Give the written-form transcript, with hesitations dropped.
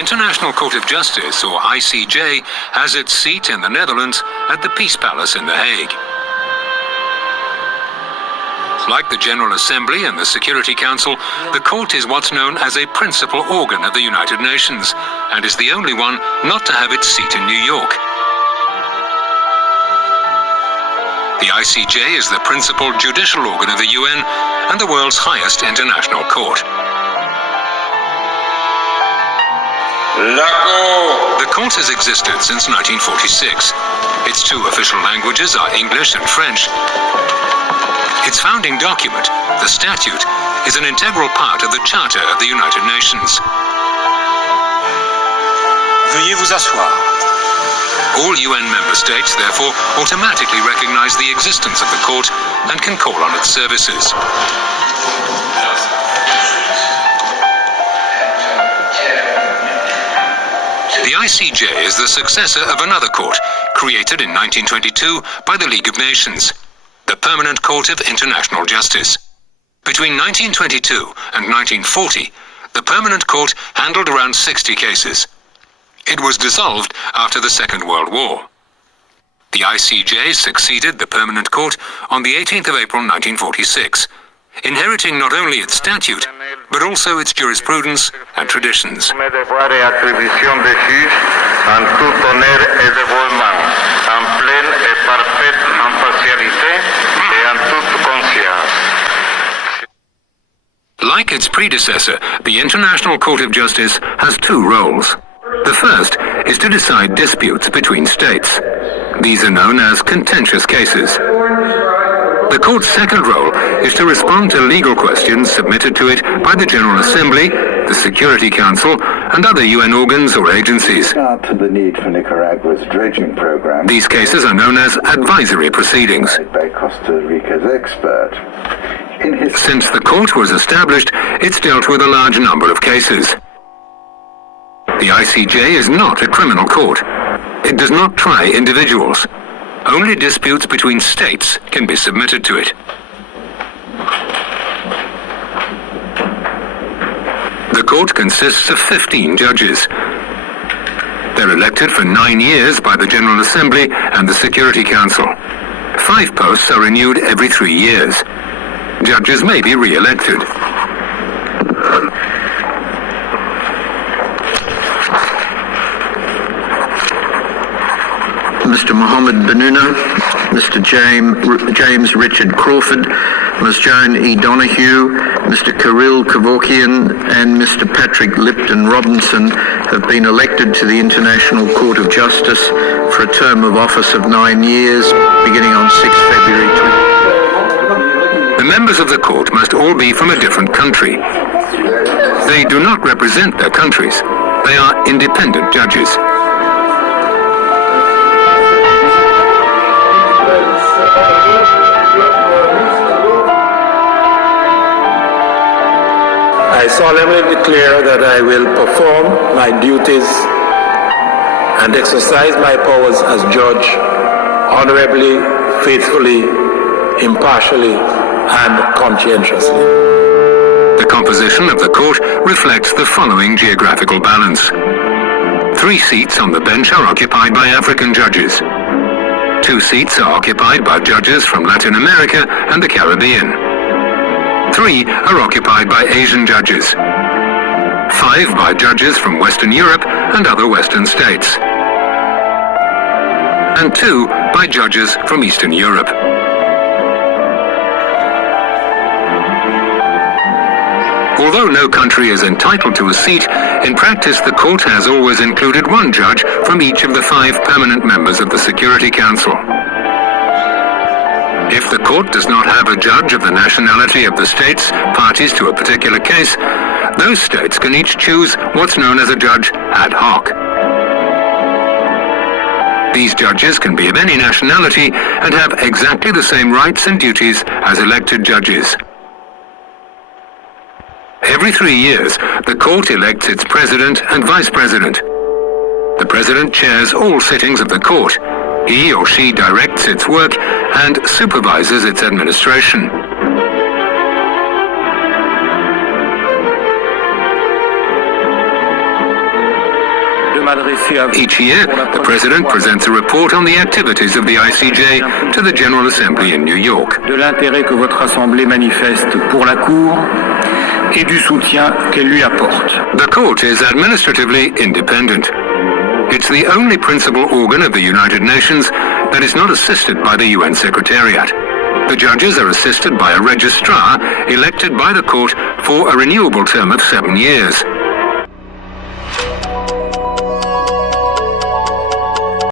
International Court of Justice, or ICJ, has its seat in the Netherlands at the Peace Palace in The Hague. Like the General Assembly and the Security Council, the court is what's known as a principal organ of the United Nations, and is the only one not to have its seat in New York. The ICJ is the principal judicial organ of the UN and the world's highest international court. The court has existed since 1946. Its two official languages are English and French. Its founding document, the Statute, is an integral part of the Charter of the United Nations. Veuillez vous asseoir. All UN member states, therefore, automatically recognize the existence of the court and can call on its services. The ICJ is the successor of another court, created in 1922 by the League of Nations, the Permanent Court of International Justice. Between 1922 and 1940, the Permanent Court handled around 60 cases. It was dissolved after the Second World War. The ICJ succeeded the Permanent Court on the 18th of April 1946, inheriting not only its statute, but also its jurisprudence and traditions. Like its predecessor, the International Court of Justice has two roles. The first is to decide disputes between states. These are known as contentious cases. The court's second role is to respond to legal questions submitted to it by the General Assembly, the Security Council, and other UN organs or agencies. To the need for Nicaragua's dredging program. These cases are known as advisory proceedings. By Costa Rica's expert. Since the court was established, it's dealt with a large number of cases. The ICJ is not a criminal court. It does not try individuals. Only disputes between states can be submitted to it. The court consists of 15 judges. They're elected for 9 years by the General Assembly and the Security Council. 5 posts are renewed every 3 years. Judges may be re-elected. Mr. Mohammed Benuna, Mr. James Richard Crawford, Ms. Joan E. Donoghue, Mr. Kirill Kevorkian, and Mr. Patrick Lipton Robinson have been elected to the International Court of Justice for a term of office of 9 years, beginning on 6 February 2020. The members of the court must all be from a different country. They do not represent their countries. They are independent judges. I solemnly declare that I will perform my duties and exercise my powers as judge honorably, faithfully, impartially, and conscientiously. The composition of the court reflects the following geographical balance. 3 seats on the bench are occupied by African judges. 2 seats are occupied by judges from Latin America and the Caribbean. 3 are occupied by Asian judges. 5 by judges from Western Europe and other Western states. And 2 by judges from Eastern Europe. Although no country is entitled to a seat, in practice the court has always included 1 judge from each of the 5 permanent members of the Security Council. If the court does not have a judge of the nationality of the states parties to a particular case, those states can each choose what's known as a judge ad hoc. These judges can be of any nationality and have exactly the same rights and duties as elected judges. Every 3 years, the court elects its president and vice president. The president chairs all sittings of the court. He or she directs its work and supervises its administration. Each year, the President presents a report on the activities of the ICJ to the General Assembly in New York. De l'intérêt que votre Assemblée manifeste pour la Cour et du soutien qu'elle lui apporte. The court is administratively independent. It's the only principal organ of the United Nations that is not assisted by the UN Secretariat. The judges are assisted by a registrar elected by the court for a renewable term of 7 years.